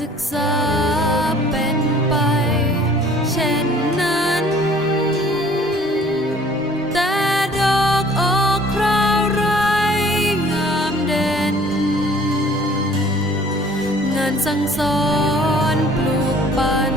ศึกษาเป็นไป เช่นนั้น แต่ดอกออกคราวไรงามเด่น งานสั่งสอนปลูกปั่น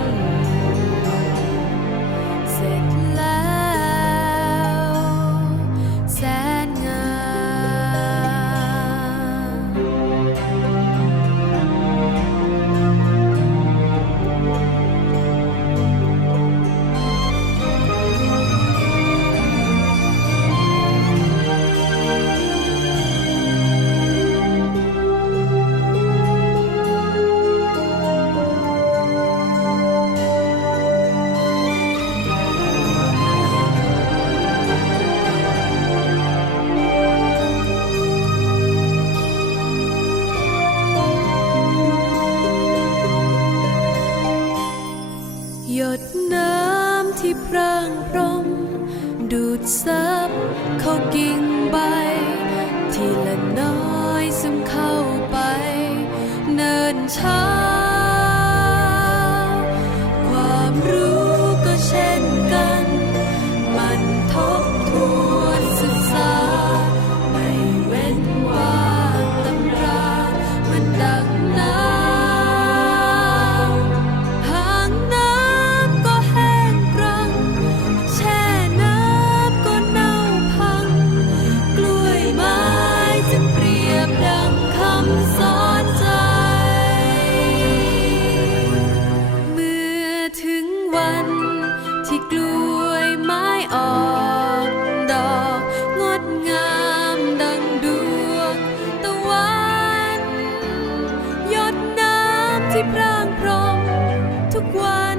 หยดน้ำที่พรางพรมดูดซับเขากิ่งใบ พรางพร้อมทุกวัน